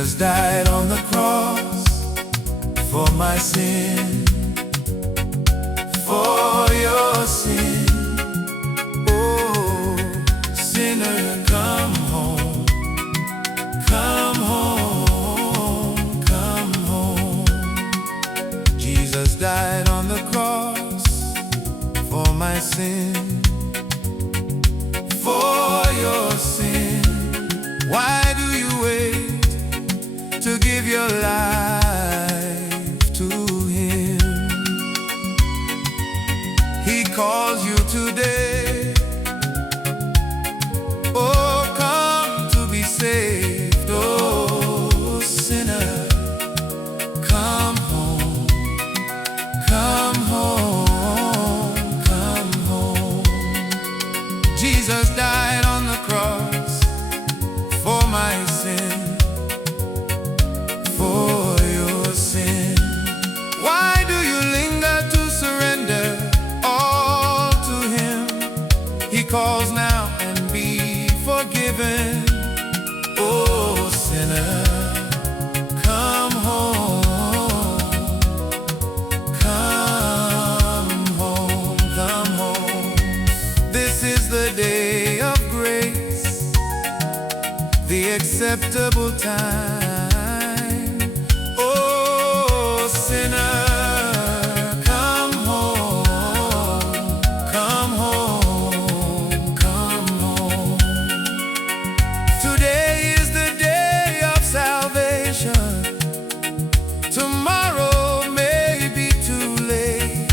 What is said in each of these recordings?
Jesus died on the cross for my sin, for your sin. Oh, sinner, come home, come home, come home. Jesus died on the cross for my sin, for your sin. Why do you wait to give your life to Him? He calls you today. Oh, come to be saved. Oh, sinner, come home, come home, come home. Jesus died on the cross for my sin, for your sin. Why do you linger to surrender all to Him? He calls now and be forgiven. Oh, sinner, come home, come home, come home. This is the day of grace, the acceptable time. Oh, sinner, come home, come home, come home. Today is the day of salvation. Tomorrow may be too late.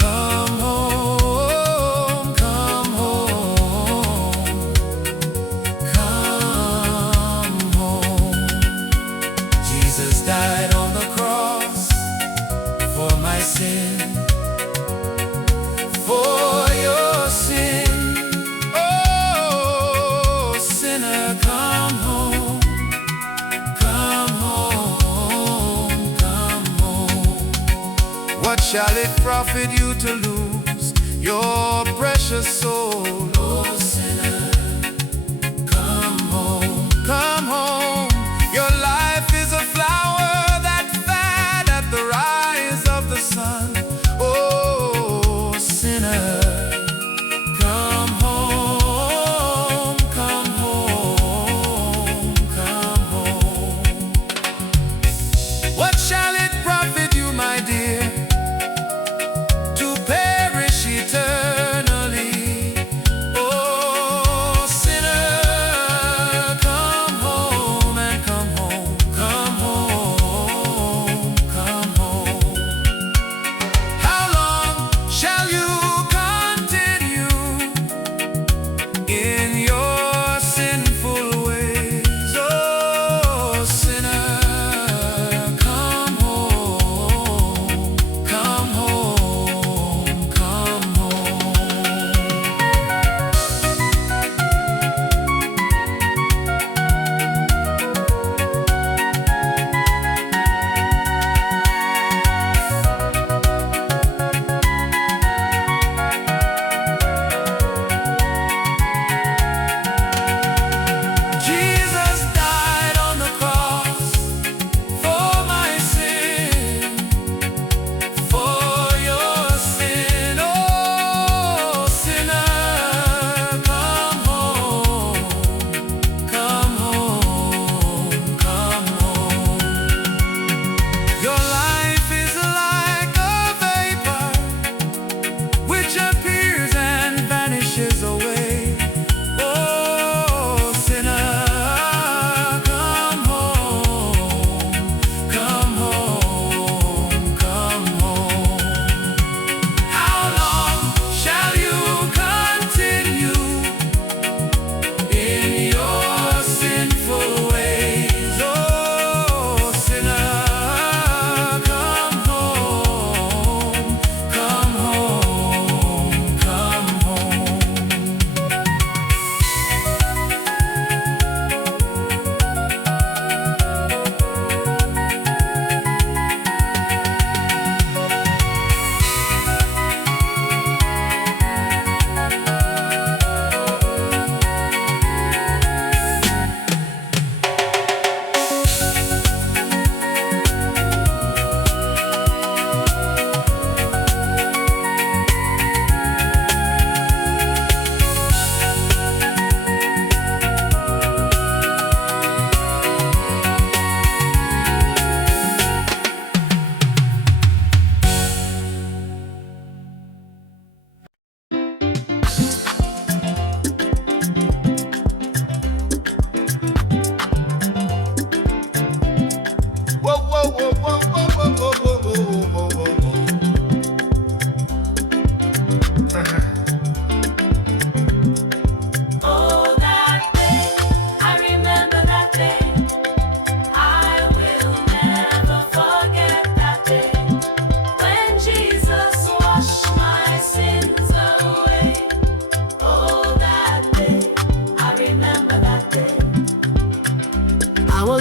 Come home, come home, come home. Jesus died on the cross for my sin, for your sin. Oh, sinner, come home, come home, come home. What shall it profit you to lose your precious soul? Oh, sinner, come home, come home. Your life is a flower that fad at the rise of the sun. Oh, sinner, come home, come home, come home. What shall it profit you, my dear, to perish eternally? Oh, sinner, come home and come home, come home, come home. How long shall you continue in your sinful ways? Oh, sinner, come home, come home, come home.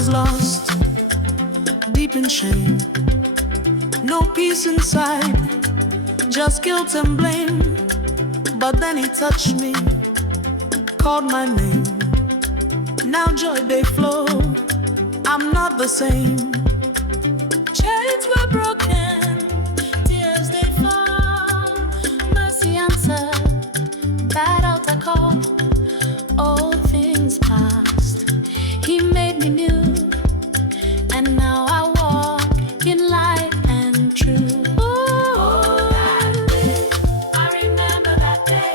was lost, deep in shame. No peace inside, just guilt and blame. But then he touched me, called my name. Now joy they flow, I'm not the same. Chains were broken, tears they fall. Mercy answered, bad out I call. All things past, he made me new, and now I walk in light and truth. Oh, that day, I remember that day.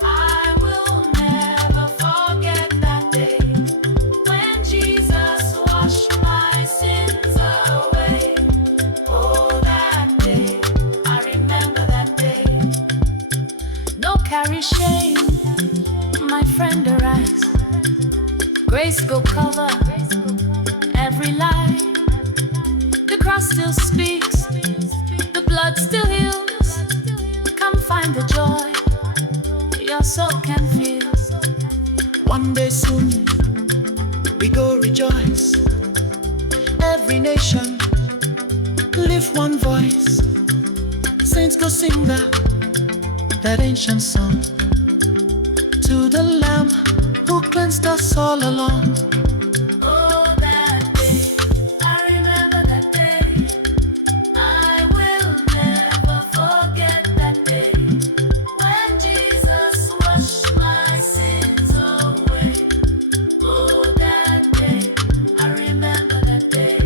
I will never forget that day, when Jesus washed my sins away. Oh, that day, I remember that day. No carry shame, my friend, arise. Grace will cover every lie. The cross still speaks, the blood still heals. Come find the joy your soul can feel. One day soon, we go rejoice. Every nation, lift one voice. Saints go sing that ancient song to the Lamb who cleansed us all along. Oh, that day, I remember that day. I will never forget that day, when Jesus washed my sins away. Oh, that day, I remember that day.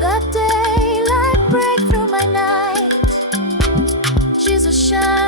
That day, light break through my night. Jesus shine.